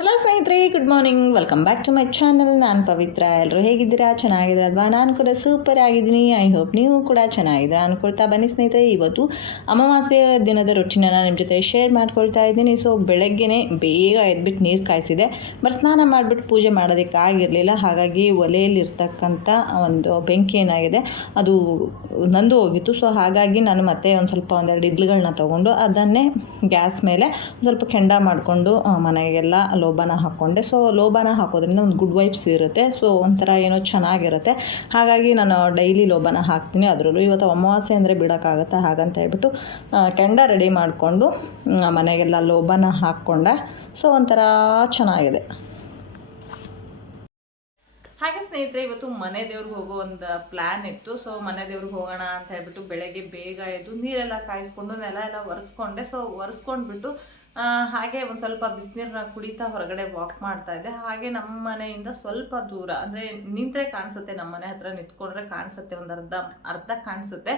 Hello ಸ್ನೇಹಿತರೆ good morning welcome back to my channel ನಾನು ಪವಿತ್ರ. ಎಲ್ಲರೂ ಹೇಗಿದ್ದೀರಾ? ಚೆನ್ನಾಗಿದ್ದೀರಲ್ವಾ? ನಾನು ಕೂಡ ಸೂಪರ್ ಆಗಿದ್ದೀನಿ. ಐ ಹೋಪ್ ನೀವು ಕೂಡ ಚೆನ್ನಾಗಿದ್ದೀರಾ ಅನ್ಕೊಳ್ತಾ ಬನ್ನಿ ಸ್ನೇಹಿತರೆ. ಇವತ್ತು ಅಮಾವಾಸ್ಯೆ ದಿನದ ರುಚಿನ ನಿಮ್ಮ ಜೊತೆ ಶೇರ್ ಮಾಡ್ಕೊಳ್ತಾ ಇದ್ದೀನಿ. ಸೊ ಬೆಳಗ್ಗೆನೇ ಬೇಗ ಎದ್ಬಿಟ್ಟು ನೀರು ಕಾಯಿಸಿದೆ. ಬಟ್ ಸ್ನಾನ ಮಾಡಿಬಿಟ್ಟು ಪೂಜೆ ಮಾಡೋದಕ್ಕಾಗಿರಲಿಲ್ಲ ಹಾಗಾಗಿ ಒಲೆಯಲ್ಲಿರ್ತಕ್ಕಂಥ ಒಂದು ಬೆಂಕಿ ಏನಾಗಿದೆ, ಅದು ನಂದು ಹೋಗಿತ್ತು. ಸೊ ಹಾಗಾಗಿ ನಾನು ಮತ್ತೆ ಒಂದು ಸ್ವಲ್ಪ ಒಂದೆರಡು ಇದ್ಲುಗಳನ್ನ ತೊಗೊಂಡು ಅದನ್ನೇ ಗ್ಯಾಸ್ ಮೇಲೆ ಸ್ವಲ್ಪ ಕೆಂಡ ಮಾಡಿಕೊಂಡು ಮನೆಗೆಲ್ಲ ಲೋಬಾನ ಹಾಕ್ಕೊಂಡೆ ಸೊ ಲೋಬಾನ ಹಾಕೋದ್ರಿಂದ ಒಂದು ಗುಡ್ ವೈಬ್ಸ್ ಇರುತ್ತೆ. ಸೊ ಒಂಥರ ಏನೋ ಚೆನ್ನಾಗಿರುತ್ತೆ. ಹಾಗಾಗಿ ನಾನು ಡೈಲಿ ಲೋಬಾನ ಹಾಕ್ತೀನಿ ಅದರಲ್ಲೂ. ಇವತ್ತು ಅಮಾವಾಸ್ಯೆ ಅಂದರೆ ಬಿಡೋಕ್ಕಾಗತ್ತೆ ಹಾಗಂತ ಹೇಳ್ಬಿಟ್ಟು ಕೆಂಡ ರೆಡಿ ಮಾಡಿಕೊಂಡು ಮನೆಗೆಲ್ಲ ಲೋಬಾನ ಹಾಕ್ಕೊಂಡೆ. ಸೊ ಒಂಥರ ಚೆನ್ನಾಗಿದೆ. ಹಾಗೆ ಸ್ನೇಹಿತರೆ, ಇವತ್ತು ಮನೆ ದೇವ್ರಿಗೆ ಹೋಗೋ ಒಂದು ಪ್ಲ್ಯಾನ್ ಇತ್ತು. ಸೊ ಮನೆ ದೇವ್ರಿಗೆ ಹೋಗೋಣ ಅಂತ ಹೇಳ್ಬಿಟ್ಟು ಬೆಳಗ್ಗೆ ಬೇಗ ಎದ್ದು ನೀರೆಲ್ಲ ಕಾಯಿಸ್ಕೊಂಡು ನೆಲ ಎಲ್ಲ ಒರೆಸ್ಕೊಂಡೆ. ಸೊ ಒರೆಸ್ಕೊಂಡ್ಬಿಟ್ಟು ಹಾಗೆ ಒಂದು ಸ್ವಲ್ಪ ಬಿಸಿನೀರನ್ನ ಕುಡಿತಾ ಹೊರಗಡೆ ವಾಕ್ ಮಾಡ್ತಾ ಇದ್ದೆ. ಹಾಗೆ ನಮ್ಮ ಮನೆಯಿಂದ ಸ್ವಲ್ಪ ದೂರ, ಅಂದರೆ ನಿಂತರೆ ಕಾಣಿಸುತ್ತೆ ನಮ್ಮ ಮನೆ ಹತ್ರ ನಿಂತ್ಕೊಂಡ್ರೆ ಕಾಣಿಸುತ್ತೆ, ಒಂದು ಅರ್ಧ ಅರ್ಧ ಕಾಣಿಸುತ್ತೆ.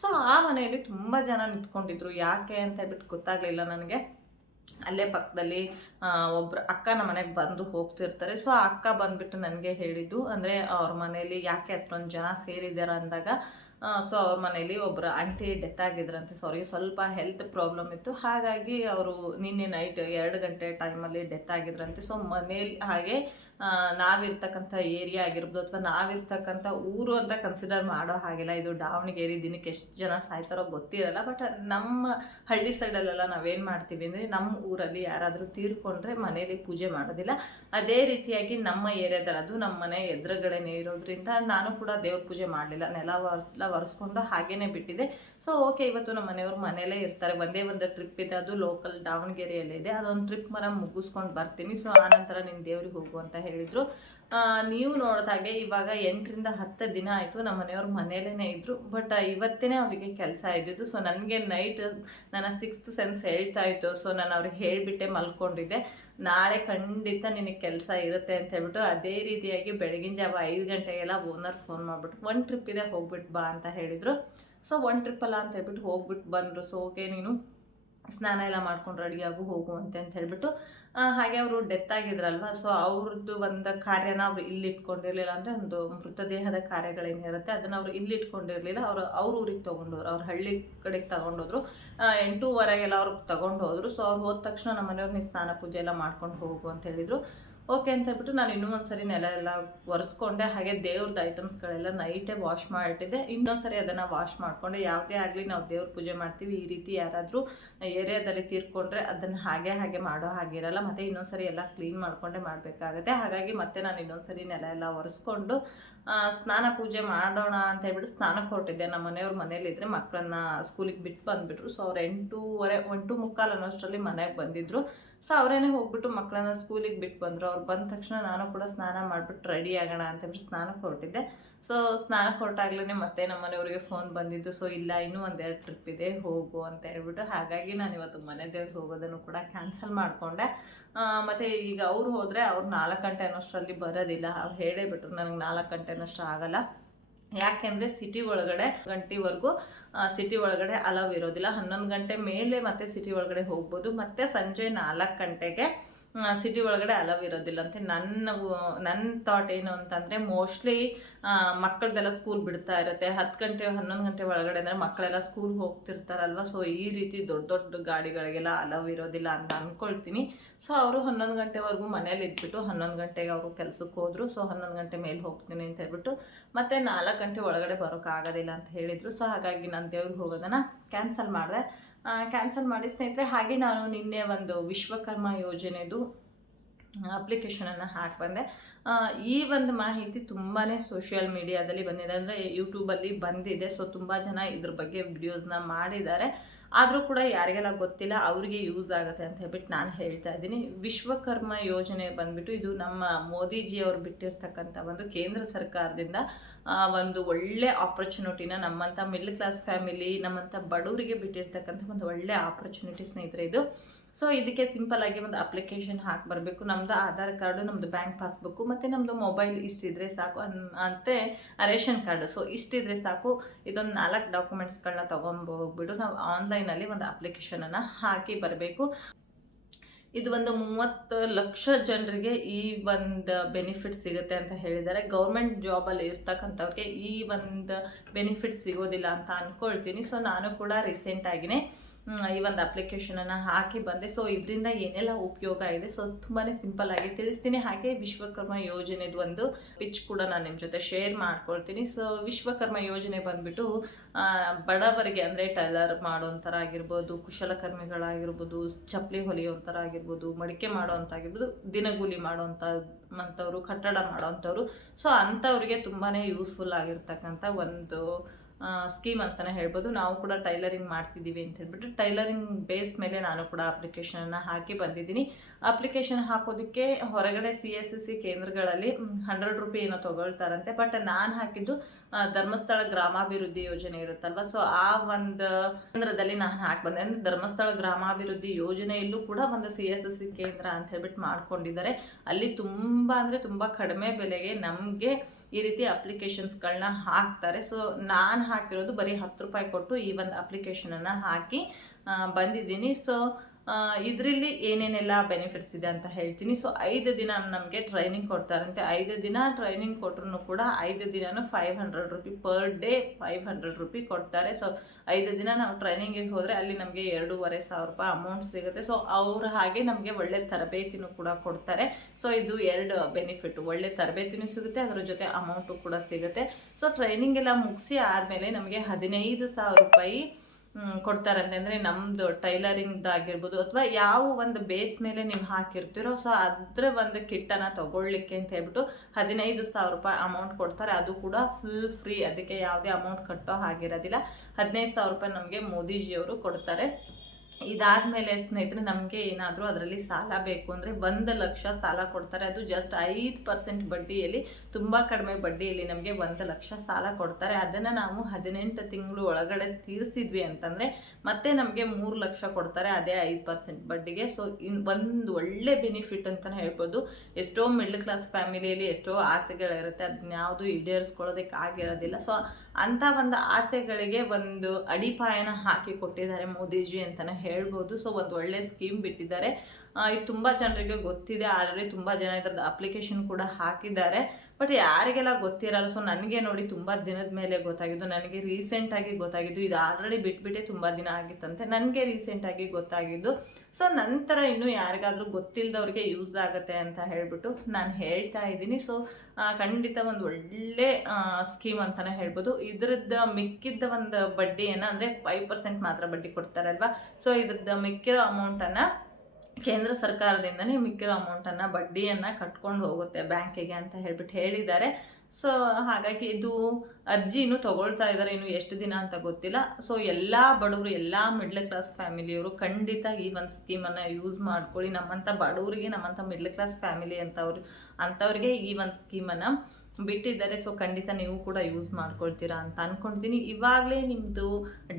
ಸೊ ಆ ಮನೆಯಲ್ಲಿ ತುಂಬ ಜನ ನಿಂತ್ಕೊಂಡಿದ್ರು. ಯಾಕೆ ಅಂತ ಹೇಳ್ಬಿಟ್ಟು ಗೊತ್ತಾಗಲಿಲ್ಲ ನನಗೆ. ಅಲ್ಲೇ ಪಕ್ಕದಲ್ಲಿ ಒಬ್ಬರು ಅಕ್ಕ ನಮ್ಮ ಮನೆಗೆ ಬಂದು ಹೋಗ್ತಿರ್ತಾರೆ. ಸೊ ಆ ಅಕ್ಕ ಬಂದುಬಿಟ್ಟು ನನಗೆ ಹೇಳಿದ್ದು, ಅಂದರೆ ಅವ್ರ ಮನೆಯಲ್ಲಿ ಯಾಕೆ ಅಷ್ಟೊಂದು ಜನ ಸೇರಿದ್ದಾರೆ ಅಂದಾಗ ಸೊ ಅವ್ರ ಮನೇಲಿ ಒಬ್ಬರು ಆಂಟಿ ಡೆತ್ ಆಗಿದ್ರಂತೆ. ಸೊ ಅವ್ರಿಗೆ ಸ್ವಲ್ಪ ಹೆಲ್ತ್ ಪ್ರಾಬ್ಲಮ್ ಇತ್ತು. ಹಾಗಾಗಿ ಅವರು ನಿನ್ನೆ ನೈಟ್ ಎರಡು ಗಂಟೆ ಟೈಮಲ್ಲಿ ಡೆತ್ ಆಗಿದ್ರಂತೆ. ಸೊ ಮನೇಲಿ ಹಾಗೆ ನಾವಿರ್ತಕ್ಕಂಥ ಏರಿಯಾ ಆಗಿರ್ಬೋದು ಅಥವಾ ನಾವಿರ್ತಕ್ಕಂಥ ಊರು ಅಂತ ಕನ್ಸಿಡರ್ ಮಾಡೋ ಹಾಗಿಲ್ಲ. ಇದು ದಾವಣಗೆರೆ ದಿನಕ್ಕೆ ಎಷ್ಟು ಜನ ಸಾಯ್ತಾರೋ ಗೊತ್ತಿರಲ್ಲ ಬಟ್ ನಮ್ಮ ಹಳ್ಳಿ ಸೈಡಲ್ಲೆಲ್ಲ ನಾವೇನು ಮಾಡ್ತೀವಿ ಅಂದರೆ ನಮ್ಮ ಊರಲ್ಲಿ ಯಾರಾದರೂ ತೀರ್ಕೊಂಡ್ರೆ ಮನೇಲಿ ಪೂಜೆ ಮಾಡೋದಿಲ್ಲ. ಅದೇ ರೀತಿಯಾಗಿ ನಮ್ಮ ಏರಿಯಾದಲ್ಲಿ ಅದು ನಮ್ಮ ಮನೆ ಎದುರುಗಡೆನೇ ಇರೋದ್ರಿಂದ ನಾನು ಕೂಡ ದೇವ್ರ ಪೂಜೆ ಮಾಡಲಿಲ್ಲ. ನೆಲ ಎಲ್ಲ ಒರೆಸ್ಕೊಂಡು ಹಾಗೇನೆ ಬಿಟ್ಟಿದೆ. ಸೊ ಓಕೆ ಇವತ್ತು ನಮ್ಮ ಮನೆಯವರು ಮನೇಲೇ ಇರ್ತಾರೆ. ಒಂದೇ ಒಂದು ಟ್ರಿಪ್ ಇದೆ. ಅದು ಲೋಕಲ್ ದಾವಣಗೆರೆಯಲ್ಲೇ ಇದೆ. ಅದೊಂದು ಟ್ರಿಪ್ ಮರ ಮುಗಿಸ್ಕೊಂಡು ಬರ್ತೀನಿ. ಸೊ ಆನಂತರ ನಿನ್ನ ದೇವ್ರಿಗೆ ಹೋಗು ಅಂತ ಹೇಳಿದರು. ನೀವು ನೋಡಿದಾಗೆ ಇವಾಗ ಎಂಟರಿಂದ ಹತ್ತು ದಿನ ಆಯಿತು ನಮ್ಮ ಮನೆಯವ್ರು ಮನೇಲೇ ಇದ್ದರು ಬಟ್ ಇವತ್ತೇ ಅವರಿಗೆ ಕೆಲಸ ಇದ್ದಿದ್ದು. ಸೊ ನನಗೆ ನೈಟ್ ನನ್ನ ಸಿಕ್ಸ್ತ್ ಸೆನ್ಸ್ ಹೇಳ್ತಾ ಇತ್ತು. ಸೊ ನಾನು ಅವ್ರಿಗೆ ಹೇಳಿಬಿಟ್ಟೆ, ಮಲ್ಕೊಂಡಿದ್ದೆ. ನಾಳೆ ಖಂಡಿತ ನಿನಗೆ ಕೆಲಸ ಇರುತ್ತೆ ಅಂತ ಹೇಳ್ಬಿಟ್ಟು ಅದೇ ರೀತಿಯಾಗಿ ಬೆಳಗಿನ ಜಾವ ಐದು ಗಂಟೆಗೆಲ್ಲ ಓನರ್ ಫೋನ್ ಮಾಡಿಬಿಟ್ಟು, ಒಂದು ಟ್ರಿಪ್ ಇದೆ ಹೋಗ್ಬಿಟ್ಟು ಬಾ ಅಂತ ಹೇಳಿದರು. ಸೊ ಒನ್ ಟ್ರಿಪ್ಪಲ್ಲ ಅಂತ ಹೇಳ್ಬಿಟ್ಟು ಹೋಗ್ಬಿಟ್ಟು ಬಂದರು. ಸೊ ಓಕೆ ನೀನು ಸ್ನಾನ ಎಲ್ಲ ಮಾಡ್ಕೊಂಡು ರೆಡಿಯಾಗು ಹೋಗು ಅಂತ ಹೇಳ್ಬಿಟ್ಟು ಹಾಗೆ ಅವರು ಡೆತ್ ಆಗಿದ್ರಲ್ವ? ಸೊ ಅವ್ರದ್ದು ಒಂದು ಕಾರ್ಯನ ಅವ್ರು ಇಲ್ಲಿ ಇಟ್ಕೊಂಡಿರಲಿಲ್ಲ ಅಂದರೆ ಒಂದು ಮೃತದೇಹದ ಕಾರ್ಯಗಳೇನಿರುತ್ತೆ ಅದನ್ನು ಅವರು ಇಲ್ಲಿ ಇಟ್ಕೊಂಡಿರಲಿಲ್ಲ. ಅವರು, ಅವ್ರ ಊರಿಗೆ ತೊಗೊಂಡೋದ್ರು, ಅವ್ರ ಹಳ್ಳಿ ಕಡೆಗೆ ತಗೊಂಡೋದ್ರು. ಎಂಟೂವರೆಗೆಲ್ಲ ಅವ್ರಿಗೆ ತಗೊಂಡು ಹೋದ್ರು ಸೊ ಅವ್ರು ಹೋದ ತಕ್ಷಣ ನಮ್ಮ ಮನೆಯವ್ರು ನೀ ಸ್ನಾನ ಪೂಜೆ ಎಲ್ಲ ಮಾಡ್ಕೊಂಡು ಹೋಗು ಅಂತ ಹೇಳಿದರು. ಓಕೆ ಅಂತ ಹೇಳ್ಬಿಟ್ಟು ನಾನು ಇನ್ನೂ ಒಂದು ಸರಿ ನೆಲ ಎಲ್ಲ ಒರೆಸ್ಕೊಂಡೆ, ಹಾಗೆ ದೇವ್ರದ್ದು ಐಟಮ್ಸ್ಗಳೆಲ್ಲ ನೈಟೇ ವಾಶ್ ಮಾಡಿಟ್ಟಿದ್ದೆ ಇನ್ನೊಂದು ಸರಿ ಅದನ್ನು ವಾಶ್ ಮಾಡಿಕೊಂಡೆ. ಯಾವುದೇ ಆಗಲಿ ನಾವು ದೇವ್ರ ಪೂಜೆ ಮಾಡ್ತೀವಿ. ಈ ರೀತಿ ಯಾರಾದರೂ ಏರಿಯಾದಲ್ಲಿ ತೀರ್ಕೊಂಡ್ರೆ ಅದನ್ನು ಹಾಗೆ ಹಾಗೆ ಮಾಡೋ ಹಾಗಿರಲ್ಲ ಮತ್ತು ಇನ್ನೊಂದು ಸರಿ ಎಲ್ಲ ಕ್ಲೀನ್ ಮಾಡಿಕೊಂಡೇ ಮಾಡಬೇಕಾಗುತ್ತೆ. ಹಾಗಾಗಿ ಮತ್ತೆ ನಾನು ಇನ್ನೊಂದು ಸರಿ ನೆಲ ಎಲ್ಲ ಒರೆಸ್ಕೊಂಡು ಸ್ನಾನ ಪೂಜೆ ಮಾಡೋಣ ಅಂತ ಹೇಳ್ಬಿಟ್ಟು ಸ್ನಾನಕ್ಕೆ ಹೊರಟಿದ್ದೆ ನಮ್ಮ ಮನೆಯವ್ರ ಮನೇಲಿದ್ದರೆ ಮಕ್ಕಳನ್ನ ಸ್ಕೂಲಿಗೆ ಬಿಟ್ಟು ಬಂದುಬಿಟ್ರು. ಸೊ ಅವ್ರು ಎಂಟೂವರೆ ಒಂಟು ಮುಕ್ಕಾಲು ಅನ್ನೋಷ್ಟರಲ್ಲಿ ಮನೆಗೆ ಬಂದಿದ್ದರು ಸೊ ಅವರೇನೆ ಹೋಗ್ಬಿಟ್ಟು ಮಕ್ಕಳನ್ನ ಸ್ಕೂಲಿಗೆ ಬಿಟ್ಟು ಬಂದರು. ಅವ್ರು ಬಂದ ತಕ್ಷಣ ನಾನು ಕೂಡ ಸ್ನಾನ ಮಾಡಿಬಿಟ್ಟು ರೆಡಿ ಆಗೋಣ ಅಂತ ಸ್ನಾನಕ್ಕೆ ಹೊರಟಿದ್ದೆ. ಸೊ ಸ್ನಾನಕ್ಕೆ ಹೊರಟಾಗ್ಲೇ ಮತ್ತೆ ನಮ್ಮ ಮನೆಯವ್ರಿಗೆ ಫೋನ್ ಬಂದಿದ್ದು. ಸೊ ಇಲ್ಲ, ಇನ್ನೂ ಒಂದೆರಡು ಟ್ರಿಪ್ ಇದೆ, ಹೋಗು ಅಂತ ಹೇಳ್ಬಿಟ್ಟು ಹಾಗಾಗಿ ನಾನು ಇವತ್ತು ಮನೆ ದೇವ್ರಿಗೆ ಹೋಗೋದನ್ನು ಕೂಡ ಕ್ಯಾನ್ಸಲ್ ಮಾಡಿಕೊಂಡೆ. ಮತ್ತು ಈಗ ಅವ್ರು ಹೋದರೆ ಅವ್ರು ನಾಲ್ಕು ಗಂಟೆ ಅನ್ನೋಷ್ಟರಲ್ಲಿ ಬರೋದಿಲ್ಲ. ಅವ್ರು ಹೇಳೇ ಬಿಟ್ಟರು ನನಗೆ ನಾಲ್ಕು ಗಂಟೆ ಅನ್ನೋಷ್ಟು ಆಗಲ್ಲ. ಯಾಕೆಂದರೆ ಸಿಟಿ ಒಳಗಡೆ ಗಂಟೆವರೆಗೂ ಸಿಟಿ ಒಳಗಡೆ ಅಲವ್ ಇರೋದಿಲ್ಲ. ಹನ್ನೊಂದು ಗಂಟೆ ಮೇಲೆ ಮತ್ತೆ ಸಿಟಿ ಒಳಗಡೆ ಹೋಗ್ಬೋದು. ಮತ್ತೆ ಸಂಜೆ ನಾಲ್ಕು ಗಂಟೆಗೆ ಸಿಟಿ ಒಳಗಡೆ ಅಲವ್ ಇರೋದಿಲ್ಲ ಅಂತ ನನ್ನ ನನ್ನ ಥಾಟ್ ಏನು ಅಂತಂದರೆ ಮೋಸ್ಟ್ಲಿ ಮಕ್ಕಳದೆಲ್ಲ ಸ್ಕೂಲ್ ಬಿಡ್ತಾ ಇರುತ್ತೆ. ಹತ್ತು ಗಂಟೆ, ಹನ್ನೊಂದು ಗಂಟೆ ಒಳಗಡೆ ಅಂದರೆ ಮಕ್ಕಳೆಲ್ಲ ಸ್ಕೂಲ್ ಹೋಗ್ತಿರ್ತಾರಲ್ವ? ಸೊ ಈ ರೀತಿ ದೊಡ್ಡ ದೊಡ್ಡ ಗಾಡಿಗಳಿಗೆಲ್ಲ ಅಲವ್ ಇರೋದಿಲ್ಲ ಅಂತ ಅಂದ್ಕೊಳ್ತೀನಿ ಸೊ ಅವರು ಹನ್ನೊಂದು ಗಂಟೆವರೆಗೂ ಮನೇಲಿ ಇದ್ಬಿಟ್ಟು ಹನ್ನೊಂದು ಗಂಟೆಗೆ ಅವರು ಕೆಲಸಕ್ಕೆ ಹೋದರು. ಸೊ ಹನ್ನೊಂದು ಗಂಟೆ ಮೇಲೆ ಹೋಗ್ತೀನಿ ಅಂತ ಹೇಳ್ಬಿಟ್ಟು ಮತ್ತೆ ನಾಲ್ಕು ಗಂಟೆ ಒಳಗಡೆ ಬರೋಕ್ಕಾಗೋದಿಲ್ಲ ಅಂತ ಹೇಳಿದರು. ಸೊ ಹಾಗಾಗಿ ನಾನು ದೇವ್ರಿಗೆ ಹೋಗೋದನ್ನು ಕ್ಯಾನ್ಸಲ್ ಮಾಡಿದೆ. ಕ್ಯಾನ್ಸಲ್ ಮಾಡಿ ಸ್ನೇಹಿತರೆ, ಹಾಗೆ ನಾನು ನಿನ್ನೆ ಒಂದು ವಿಶ್ವಕರ್ಮ ಯೋಜನೆದು ಅಪ್ಲಿಕೇಶನನ್ನು ಹಾಕಿ ಬಂದೆ. ಈ ಒಂದು ಮಾಹಿತಿ ತುಂಬಾ ಸೋಷಿಯಲ್ ಮೀಡಿಯಾದಲ್ಲಿ ಬಂದಿದೆ. ಅಂದರೆ ಯೂಟ್ಯೂಬಲ್ಲಿ ಬಂದಿದೆ. ಸೊ ತುಂಬ ಜನ ಇದ್ರ ಬಗ್ಗೆ ವಿಡಿಯೋಸ್ನ ಮಾಡಿದ್ದಾರೆ. ಆದರೂ ಕೂಡ ಯಾರಿಗೆಲ್ಲ ಗೊತ್ತಿಲ್ಲ ಅವರಿಗೆ ಯೂಸ್ ಆಗುತ್ತೆ ಅಂತ ಹೇಳ್ಬಿಟ್ಟು ನಾನು ಹೇಳ್ತಾ ಇದ್ದೀನಿ. ವಿಶ್ವಕರ್ಮ ಯೋಜನೆ ಬಂದ್ಬಿಟ್ಟು ಇದು ನಮ್ಮ ಮೋದಿಜಿಯವರು ಬಿಟ್ಟಿರ್ತಕ್ಕಂಥ ಒಂದು ಕೇಂದ್ರ ಸರ್ಕಾರದಿಂದ ಒಂದು ಒಳ್ಳೆ ಆಪರ್ಚುನಿಟಿನ ನಮ್ಮಂಥ ಮಿಡ್ಲ್ ಕ್ಲಾಸ್ ಫ್ಯಾಮಿಲಿ ನಮ್ಮಂಥ ಬಡವರಿಗೆ ಬಿಟ್ಟಿರ್ತಕ್ಕಂಥ ಒಂದು ಒಳ್ಳೆ ಆಪರ್ಚುನಿಟಿ ಸ್ನೇಹಿತರೆ ಇದು. ಸೊ ಇದಕ್ಕೆ ಸಿಂಪಲ್ ಆಗಿ ಒಂದು ಅಪ್ಲಿಕೇಶನ್ ಹಾಕಿ ಬರಬೇಕು. ನಮ್ದು ಆಧಾರ್ ಕಾರ್ಡು ನಮ್ಮದು ಬ್ಯಾಂಕ್ ಪಾಸ್ಬುಕ್ಕು ಮತ್ತು ನಮ್ಮದು ಮೊಬೈಲ್ ಇಷ್ಟಿದ್ರೆ ಸಾಕು ಅಂತೆ ರೇಷನ್ ಕಾರ್ಡು. ಸೊ ಇಷ್ಟಿದ್ರೆ ಸಾಕು. ಇದೊಂದು ನಾಲ್ಕು ಡಾಕ್ಯುಮೆಂಟ್ಸ್ಗಳನ್ನ ಗಳನ್ನ ಹೋಗ್ಬಿಟ್ಟು ನಾವು ಆನ್ಲೈನಲ್ಲಿ ಒಂದು ಅಪ್ಲಿಕೇಶನನ್ನು ಹಾಕಿ ಬರಬೇಕು. ಇದು ಒಂದು ಮೂವತ್ತು ಲಕ್ಷ ಜನರಿಗೆ ಈ ಒಂದು ಬೆನಿಫಿಟ್ ಸಿಗುತ್ತೆ ಅಂತ ಹೇಳಿದ್ದಾರೆ. ಗೌರ್ಮೆಂಟ್ ಜಾಬಲ್ಲಿ ಇರ್ತಕ್ಕಂಥವ್ರಿಗೆ ಈ ಒಂದು ಬೆನಿಫಿಟ್ ಸಿಗೋದಿಲ್ಲ ಅಂತ ಅಂದ್ಕೊಳ್ತೀನಿ ಸೊ ನಾನು ಕೂಡ ರೀಸೆಂಟಾಗಿನೇ ಈ ಒಂದು ಅಪ್ಲಿಕೇಶನನ್ನು ಹಾಕಿ ಬಂದೆ. ಸೊ ಇದರಿಂದ ಏನೆಲ್ಲ ಉಪಯೋಗ ಇದೆ? ಸೊ ತುಂಬಾ ಸಿಂಪಲ್ ಆಗಿ ತಿಳಿಸ್ತೀನಿ. ಹಾಗೆ ವಿಶ್ವಕರ್ಮ ಯೋಜನೆದು ಒಂದು ಪಿಚ್ ಕೂಡ ನಾನು ನಿಮ್ಮ ಜೊತೆ ಶೇರ್ ಮಾಡ್ಕೊಳ್ತೀನಿ. ಸೊ ವಿಶ್ವಕರ್ಮ ಯೋಜನೆ ಬಂದ್ಬಿಟ್ಟು ಬಡವರಿಗೆ ಅಂದರೆ ಟೈಲರ್ ಮಾಡೋಂಥರ ಆಗಿರ್ಬೋದು ಕುಶಲಕರ್ಮಿಗಳಾಗಿರ್ಬೋದು ಚಪ್ಪಲಿ ಹೊಲಿಯೋಂಥರ ಆಗಿರ್ಬೋದು, ಮಡಿಕೆ ಮಾಡೋಂಥಾಗಿರ್ಬೋದು, ದಿನಗೂಲಿ ಮಾಡೋಂಥ ಅಂಥವ್ರು ಕಟ್ಟಡ ಮಾಡೋಂಥವ್ರು. ಸೊ ಅಂಥವ್ರಿಗೆ ತುಂಬಾ ಯೂಸ್ಫುಲ್ ಆಗಿರ್ತಕ್ಕಂಥ ಒಂದು ಸ್ಕೀಮ್ ಅಂತಲೇ ಹೇಳ್ಬೋದು. ನಾವು ಕೂಡ ಟೈಲರಿಂಗ್ ಮಾಡ್ತಿದ್ದೀವಿ ಅಂತ ಹೇಳ್ಬಿಟ್ಟು ಟೈಲರಿಂಗ್ ಬೇಸ್ ಮೇಲೆ ನಾನು ಕೂಡ ಅಪ್ಲಿಕೇಶನನ್ನು ಹಾಕಿ ಬಂದಿದ್ದೀನಿ. ಅಪ್ಲಿಕೇಶನ್ ಹಾಕೋದಕ್ಕೆ ಹೊರಗಡೆ ಸಿ ಎಸ್ ಎಸ್ ಸಿ ಕೇಂದ್ರಗಳಲ್ಲಿ ಹಂಡ್ರೆಡ್ ರುಪಿ ಏನೋ ತೊಗೊಳ್ತಾರಂತೆ. ಬಟ್ ನಾನು ಹಾಕಿದ್ದು ಧರ್ಮಸ್ಥಳ ಗ್ರಾಮಾಭಿವೃದ್ಧಿ ಯೋಜನೆ ಇರುತ್ತಲ್ವ? ಸೊ ಆ ಒಂದು ಕೇಂದ್ರದಲ್ಲಿ ನಾನು ಹಾಕಿ ಬಂದೆ. ಅಂದರೆ ಧರ್ಮಸ್ಥಳ ಗ್ರಾಮಾಭಿವೃದ್ಧಿ ಯೋಜನೆಯಲ್ಲೂ ಕೂಡ ಒಂದು ಸಿ ಎಸ್ ಎಸ್ ಸಿ ಕೇಂದ್ರ ಅಂತ ಹೇಳ್ಬಿಟ್ಟು ಮಾಡ್ಕೊಂಡಿದ್ದಾರೆ. ಅಲ್ಲಿ ತುಂಬ ಅಂದರೆ ತುಂಬ ಕಡಿಮೆ ಬೆಲೆಗೆ ನಮಗೆ ಈ ರೀತಿ ಅಪ್ಲಿಕೇಶನ್ಸ್ಗಳನ್ನ ಹಾಕ್ತಾರೆ. ಸೊ ನಾನು ಹಾಕಿರೋದು ಬರೀ ಹತ್ತು ರೂಪಾಯಿ ಕೊಟ್ಟು ಈ ಒಂದು ಅಪ್ಲಿಕೇಶನನ್ನು ಹಾಕಿ ಬಂದಿದ್ದೀನಿ. ಸೊ ಇದರಲ್ಲಿ ಏನೇನೆಲ್ಲ ಬೆನಿಫಿಟ್ಸ್ ಇದೆ ಅಂತ ಹೇಳ್ತೀನಿ. ಸೊ ಐದು ದಿನ ನಮಗೆ ಟ್ರೈನಿಂಗ್ ಕೊಡ್ತಾರಂತೆ. ಐದು ದಿನ ಟ್ರೈನಿಂಗ್ ಕೊಟ್ಟರು ಕೂಡ ಐದು ದಿನನೂ five hundred rupee per day five hundred rupee ಕೊಡ್ತಾರೆ. ಸೊ ಐದು ದಿನ ನಾವು ಟ್ರೈನಿಂಗಿಗೆ ಹೋದರೆ ಅಲ್ಲಿ ನಮಗೆ ಎರಡೂವರೆ ಸಾವಿರ ರೂಪಾಯಿ ಅಮೌಂಟ್ ಸಿಗುತ್ತೆ. ಸೊ ಅವ್ರ ಹಾಗೆ ನಮಗೆ ಒಳ್ಳೆ ತರಬೇತಿನೂ ಕೂಡ ಕೊಡ್ತಾರೆ. ಸೊ ಇದು ಎರಡು ಬೆನಿಫಿಟ್ ಒಳ್ಳೆ ತರಬೇತಿನೂ ಸಿಗುತ್ತೆ, ಅದರ ಜೊತೆ ಅಮೌಂಟು ಕೂಡ ಸಿಗುತ್ತೆ. ಸೊ ಟ್ರೈನಿಂಗ್ ಎಲ್ಲ ಮುಗಿಸಿ ಆದಮೇಲೆ ನಮಗೆ ಹದಿನೈದು ಸಾವಿರ ರೂಪಾಯಿ ಮ್, ಕೊಡ್ತಾರಂತೆ. ಅಂದರೆ ನಮ್ಮದು ಟೈಲರಿಂಗ್ದಾಗಿರ್ಬೋದು ಅಥವಾ ಯಾವ ಒಂದು ಬೇಸ್ ಮೇಲೆ ನೀವು ಹಾಕಿರ್ತೀರೋ ಸೊ ಅದರ ಒಂದು ಕಿಟ್ಟನ್ನು ತಗೊಳ್ಳಿಕ್ಕೆ ಅಂತ ಹೇಳ್ಬಿಟ್ಟು ಹದಿನೈದು ಸಾವಿರ ರೂಪಾಯಿ ಅಮೌಂಟ್ ಕೊಡ್ತಾರೆ. ಅದು ಕೂಡ ಫುಲ್ ಫ್ರೀ ಅದಕ್ಕೆ ಯಾವುದೇ ಅಮೌಂಟ್ ಕಟ್ಟೋ ಹಾಗಿರೋದಿಲ್ಲ. ಹದಿನೈದು ಸಾವಿರ ರೂಪಾಯಿ ನಮಗೆ ಮೋದಿಜಿಯವರು ಕೊಡ್ತಾರೆ. ಇದಾದಮೇಲೆ ಸ್ನೇಹಿತರೆ, ನಮಗೆ ಏನಾದರೂ ಅದರಲ್ಲಿ ಸಾಲ ಬೇಕು ಅಂದರೆ ಒಂದು ಲಕ್ಷ ಸಾಲ ಕೊಡ್ತಾರೆ. ಅದು ಜಸ್ಟ್ ಐದು ಪರ್ಸೆಂಟ್ ಬಡ್ಡಿಯಲ್ಲಿ, ತುಂಬ ಕಡಿಮೆ ಬಡ್ಡಿಯಲ್ಲಿ ನಮಗೆ ಒಂದು ಲಕ್ಷ ಸಾಲ ಕೊಡ್ತಾರೆ. ಅದನ್ನು ನಾವು ಹದಿನೆಂಟು ತಿಂಗಳು ಒಳಗಡೆ ತೀರಿಸಿದ್ವಿ ಅಂತಂದರೆ ಮತ್ತೆ ನಮಗೆ ಮೂರು ಲಕ್ಷ ಕೊಡ್ತಾರೆ ಅದೇ ಐದು ಪರ್ಸೆಂಟ್ ಬಡ್ಡಿಗೆ. ಸೊ ಇನ್ ಒಂದು ಒಳ್ಳೆ ಬೆನಿಫಿಟ್ ಅಂತಲೇ ಹೇಳ್ಬೋದು. ಎಷ್ಟೋ ಮಿಡ್ಲ್ ಕ್ಲಾಸ್ ಫ್ಯಾಮಿಲಿಯಲ್ಲಿ ಎಷ್ಟೋ ಆಸೆಗಳಿರುತ್ತೆ. ಅದನ್ನ ಯಾವುದು ಈಡೇರಿಸ್ಕೊಳ್ಳೋದಕ್ಕೆ ಆಗಿರೋದಿಲ್ಲ. ಸೊ ಅಂಥ ಒಂದು ಆಸೆಗಳಿಗೆ ಒಂದು ಅಡಿಪಾಯನ ಹಾಕಿ ಕೊಟ್ಟಿದ್ದಾರೆ ಮೋದಿಜಿ ಅಂತಲೇ ಹೇಳ್ಬೋದು. ಸೊ ಒಂದು ಒಳ್ಳೆ ಸ್ಕೀಮ್ ಬಿಟ್ಟಿದ್ದಾರೆ. ಇದು ತುಂಬ ಜನರಿಗೆ ಗೊತ್ತಿದೆ, ಆಲ್ರೆಡಿ ತುಂಬ ಜನ ಇದ್ರದ್ದು ಅಪ್ಲಿಕೇಶನ್ ಕೂಡ ಹಾಕಿದ್ದಾರೆ. ಬಟ್ ಯಾರಿಗೆಲ್ಲ ಗೊತ್ತಿರಲ್ಲ ಸೊ ನನಗೆ ನೋಡಿ ತುಂಬ ದಿನದ ಮೇಲೆ ಗೊತ್ತಾಗಿದ್ದು, ನನಗೆ ರೀಸೆಂಟಾಗಿ ಗೊತ್ತಾಗಿದ್ದು, ಇದು ಆಲ್ರೆಡಿ ಬಿಟ್ಬಿಟ್ಟೆ ತುಂಬ ದಿನ ಆಗಿತ್ತಂತೆ. ನನಗೆ ರೀಸೆಂಟಾಗಿ ಗೊತ್ತಾಗಿದ್ದು. ಸೊ ನಂತರ ಇನ್ನೂ ಯಾರಿಗಾದರೂ ಗೊತ್ತಿಲ್ಲದವ್ರಿಗೆ ಯೂಸ್ ಆಗುತ್ತೆ ಅಂತ ಹೇಳಿಬಿಟ್ಟು ನಾನು ಹೇಳ್ತಾ ಇದ್ದೀನಿ. ಸೊ ಖಂಡಿತ ಒಂದು ಒಳ್ಳೆ ಸ್ಕೀಮ್ ಅಂತಲೇ ಹೇಳ್ಬೋದು. ಇದ್ರದ್ದು ಮಿಕ್ಕಿದ್ದ ಒಂದು ಬಡ್ಡಿಯನ್ನು ಅಂದರೆ ಫೈವ್ ಪರ್ಸೆಂಟ್ ಮಾತ್ರ ಬಡ್ಡಿ ಕೊಡ್ತಾರಲ್ವಾ? ಸೊ ಇದ್ರದ್ದು ಮಿಕ್ಕಿರೋ ಅಮೌಂಟನ್ನು ಕೇಂದ್ರ ಸರ್ಕಾರದಿಂದನೇ ಮಿಕ್ಕಿರೋ ಅಮೌಂಟನ್ನು ಬಡ್ಡಿಯನ್ನು ಕಟ್ಕೊಂಡು ಹೋಗುತ್ತೆ ಬ್ಯಾಂಕಿಗೆ ಅಂತ ಹೇಳ್ಬಿಟ್ಟು ಹೇಳಿದ್ದಾರೆ. ಸೊ ಹಾಗಾಗಿ ಇದು ಅರ್ಜಿ ಇನ್ನೂ ತೊಗೊಳ್ತಾ ಇದ್ದಾರೆ ಇನ್ನು ಎಷ್ಟು ದಿನ ಅಂತ ಗೊತ್ತಿಲ್ಲ. ಸೊ ಎಲ್ಲ ಬಡವರು, ಎಲ್ಲ ಮಿಡ್ಲ್ ಕ್ಲಾಸ್ ಫ್ಯಾಮಿಲಿಯವರು ಖಂಡಿತ ಈ ಒಂದು ಸ್ಕೀಮನ್ನು ಯೂಸ್ ಮಾಡ್ಕೊಳ್ಳಿ. ನಮ್ಮಂಥ ಬಡವರಿಗೆ ನಮ್ಮಂಥ ಮಿಡ್ಲ್ ಕ್ಲಾಸ್ ಫ್ಯಾಮಿಲಿ ಅಂತವ್ರು ಅಂಥವ್ರಿಗೆ ಈ ಒಂದು ಸ್ಕೀಮನ್ನು ಬಿಟ್ಟಿದ್ದಾರೆ ಸೊ ಖಂಡಿತ ನೀವು ಕೂಡ ಯೂಸ್ ಮಾಡ್ಕೊಳ್ತೀರಾ ಅಂತ ಅಂದ್ಕೊಳ್ತೀನಿ ಇವಾಗಲೇ ನಿಮ್ಮದು